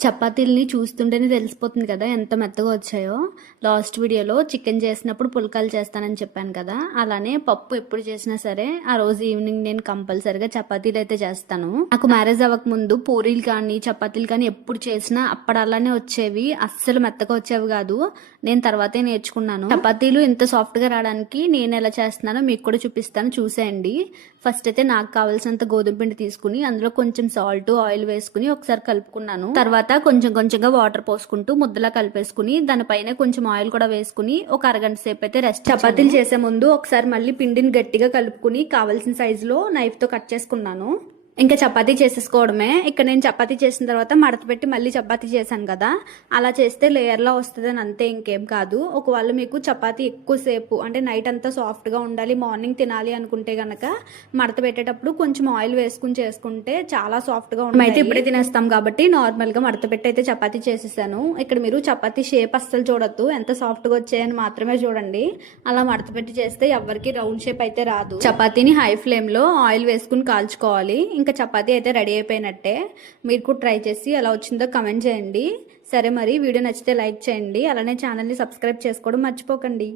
చపాతీల్ని చూస్తుంటేనే తెలిసిపోతుంది కదా ఎంత మెత్తగా వచ్చాయో. లాస్ట్ వీడియోలో చికెన్ చేసినప్పుడు పుల్కాలు చేస్తానని చెప్పాను కదా. అలానే పప్పు ఎప్పుడు చేసినా సరే ఆ రోజు ఈవినింగ్ నేను కంపల్సరిగా చపాతీలు అయితే చేస్తాను. నాకు మ్యారేజ్ అవ్వక ముందు పూరీలు కానీ చపాతీలు కానీ ఎప్పుడు చేసినా అప్పుడు అలానే వచ్చేవి. అస్సలు మెత్తగా వచ్చేవి కాదు. నేను తర్వాతే నేర్చుకున్నాను. చపాతీలు ఇంత సాఫ్ట్గా రావడానికి నేను ఎలా చేస్తున్నానో మీకు కూడా చూపిస్తాను. చూసేయండి. ఫస్ట్ అయితే నాకు కావాల్సినంత గోధుమ పిండి తీసుకుని అందులో కొంచెం సాల్ట్ ఆయిల్ వేసుకుని ఒకసారి కలుపుకున్నాను. తర్వాత కొంచెం కొంచెంగా వాటర్ పోసుకుంటూ ముద్దలా కలిపేసుకుని దానిపైన కొంచెం ఆయిల్ కూడా వేసుకుని ఒక అరగంట సేపు అయితే రెస్ట్ చపాతీలు చేసే ముందు ఒకసారి మళ్ళీ పిండిని గట్టిగా కలుపుకుని కావాల్సిన సైజులో నైఫ్తో కట్ చేసుకున్నాను. ఇంకా చపాతీ చేసేసుకోవడమే. ఇక్కడ నేను చపాతీ చేసిన తర్వాత మడత పెట్టి మళ్ళీ చపాతీ చేశాను కదా. అలా చేస్తే లేయర్లా వస్తుంది అని అంతే ఇంకేం కాదు. ఒకవేళ మీకు చపాతీ ఎక్కువసేపు అంటే నైట్ అంతా సాఫ్ట్గా ఉండాలి మార్నింగ్ తినాలి అనుకుంటే గనక మడత పెట్టేటప్పుడు కొంచెం ఆయిల్ వేసుకుని చేసుకుంటే చాలా సాఫ్ట్గా ఉంటుంది అయితే ఇప్పుడే తినేస్తాం కాబట్టి నార్మల్గా మడత పెట్టి అయితే చపాతీ చేసేసాను. ఇక్కడ మీరు చపాతీ షేప్ అస్సలు చూడొద్దు. ఎంత సాఫ్ట్గా వచ్చాయని మాత్రమే చూడండి. అలా మడత పెట్టి చేస్తే ఎవరికి రౌండ్ షేప్ అయితే రాదు. చపాతీని హై ఫ్లేమ్లో ఆయిల్ వేసుకుని కాల్చుకోవాలి. ఇంకా చపాతీ అయితే రెడీ అయిపోయినట్టే. మీరు కూడా ట్రై చేసి ఎలా వచ్చిందో కమెంట్ చేయండి. సరే మరి వీడియో నచ్చితే లైక్ చేయండి. అలానే ఛానల్ని సబ్స్క్రైబ్ చేసుకోవడం మర్చిపోకండి.